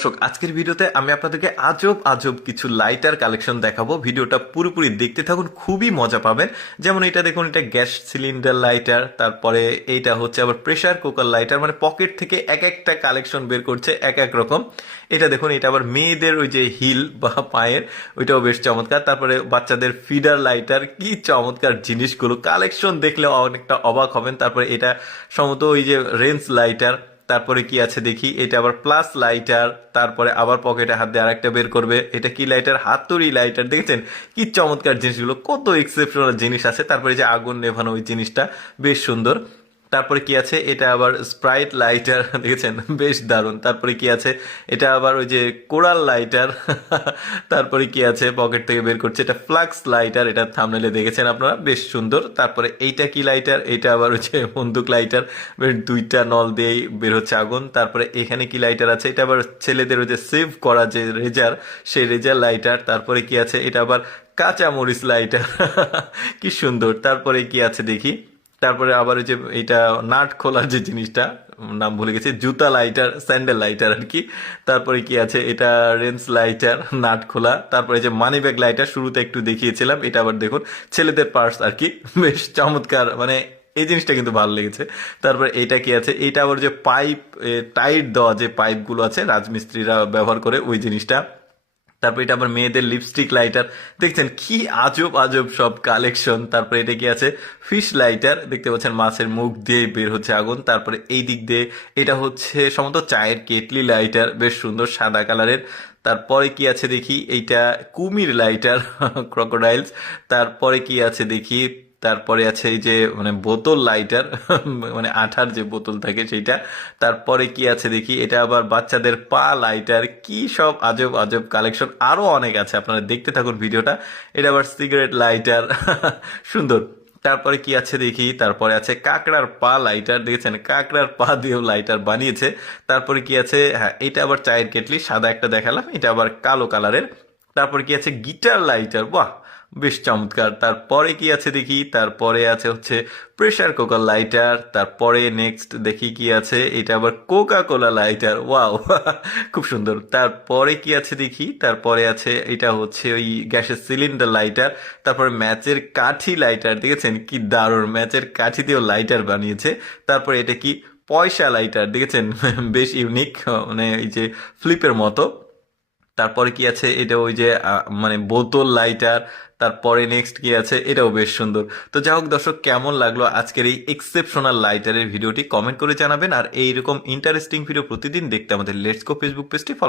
দর্শক আজকের ভিডিওতে আমি আপনাদেরকে আজব আজব কিছু লাইটার কালেকশন দেখাবো। ভিডিওটা পুরোপুরি দেখতে থাকুন, খুবই মজা পাবেন। যেমন এটা দেখুন, এটা গ্যাস সিলিন্ডার লাইটার, তারপরে এইটা হচ্ছে আবার প্রেসার কুকার লাইটার, মানে পকেট থেকে এক একটা কালেকশন বের করছে এক এক রকম। এটা দেখুন, এটা আবার মেয়েদের ওই যে হিল বা পায়ের, ওইটাও বেশ চমৎকার। তারপরে বাচ্চাদের ফিডার লাইটার, কি চমৎকার জিনিসগুলো, কালেকশন দেখলে অনেকটা অবাক হবেন। তারপরে এটা সম্ভবত ওই যে রেঞ্জ লাইটার। তারপরে কি আছে দেখি, এটা আবার প্লাস লাইটার। তারপরে আবার পকেটে হাত দিয়ে আরেকটা বের করবে, এটা কি লাইটার? হাতুড়ি লাইটার। দেখেছেন কি চমৎকার জিনিসগুলো, কত এক্সেপশনাল জিনিস আছে। তারপরে যে আগুন নেভানো ওই জিনিসটা বেশ সুন্দর। তারপরে কি আছে, এটা আবার স্প্রাইট লাইটার, দেখেছেন বেশ দারুণ। তারপরে কি আছে, এটা আবার ওই যে কোরাল লাইটার। তারপরে কি আছে, পকেট থেকে বের করছে, এটা ফ্লাক্স লাইটার, এটা থাম্বনেলে দেখেছেন আপনারা, বেশ সুন্দর। তারপরে এইটা কি লাইটার? এটা আবার ওই যে বন্দুক লাইটার, বেশ দুইটা নল দিয়েই বের হচ্ছে আগুন। তারপরে এখানে কি লাইটার আছে? এটা আবার ছেলেদের ওই যে সেভ করা যে রেজার, সেই রেজার লাইটার। তারপরে কি আছে, এটা আবার কাঁচা মরিচ লাইটার। কি সুন্দর। তারপরে কি আছে দেখি, তারপরে আবার ওই যে এটা নাট খোলার যে জিনিসটা, নাম ভুলে গেছি, জুতা লাইটার, স্যান্ডেল লাইটার আর কি। তারপরে কি আছে, এটা রেন্স লাইটার, নাট খোলা। তারপরে যে মানি ব্যাগ লাইটার, শুরুতে একটু দেখিয়েছিলাম, এটা আবার দেখুন ছেলেদের পার্স আর কি, বেশ চমৎকার, মানে এই জিনিসটা কিন্তু ভালো লেগেছে। তারপরে এটা কি আছে, এটা আবার যে পাইপ টাইট দেওয়া যে পাইপগুলো আছে রাজমিস্ত্রিরা ব্যবহার করে, ওই জিনিসটা। তারপর এটা আবার মেয়েদের লিপস্টিক লাইটার, দেখছেন কি আজব আজব সব কালেকশন। তারপরে এটা কি আছে, ফিশ লাইটার, দেখতে পাচ্ছেন মাছের মুখ দিয়ে বের হচ্ছে আগুন। তারপরে এই দিক দিয়ে এটা হচ্ছে সম্ভবত চায়ের কেটলি লাইটার, বেশ সুন্দর সাদা কালারের। তারপরে কি আছে দেখি, এইটা কুমির লাইটার, ক্রোকোডাইলস। তারপরে কি আছে দেখি, তারপরে আছে এই যে মানে বোতল লাইটার, মানে আঠার যে বোতল থাকে সেইটা। তারপরে কি আছে দেখি, এটা আবার বাচ্চাদের পা লাইটার। কি সব আজব আজব কালেকশন, আরো অনেক আছে, আপনারা দেখতে থাকুন ভিডিওটা। এটা আবার সিগারেট লাইটার, সুন্দর। তারপরে কি আছে দেখি, তারপরে আছে কাকড়ার পা লাইটার, দেখেছেন কাকড়ার পা দিয়েও লাইটার বানিয়েছে। তারপরে কি আছে, হ্যাঁ এটা আবার চায়ের কেটলি, সাদা একটা দেখালাম, এটা আবার কালো কালারের। তারপর কি আছে, গিটার লাইটার, বাহ বেশ চমৎকার। তারপরে কি আছে দেখি, তারপরে আছে হচ্ছে প্রেসার কুকার লাইটার। তারপরে নেক্সট দেখি কি আছে, এটা আবার কোকা কোলা লাইটার, ওয়াও। খুব সুন্দর। তারপরে কি আছে দেখি, তারপরে আছে এটা হচ্ছে ওই গ্যাসের সিলিন্ডার লাইটার। তারপরে ম্যাচের কাঠি লাইটার, দেখেছেন কি দারুণ, ম্যাচের কাঠি দিয়েও লাইটার বানিয়েছে। তারপরে এটা কি, পয়সা লাইটার, দেখেছেন বেশ ইউনিক, মানে এই যে ফ্লিপের মতো। তারপরে কি আছে, এটা ওই যে মানে বোতল লাইটার। তারপরে নেক্সট কি আছে, এটাও বেশ সুন্দর। তো যাই হোক দর্শক, কেমন লাগলো আজকের এই এক্সেপশনাল লাইটারের ভিডিওটি কমেন্ট করে জানাবেন। আর এইরকম ইন্টারেস্টিং ভিডিও প্রতিদিন দেখতে আমাদের লেটস গো ফেসবুক পেজটি ফলো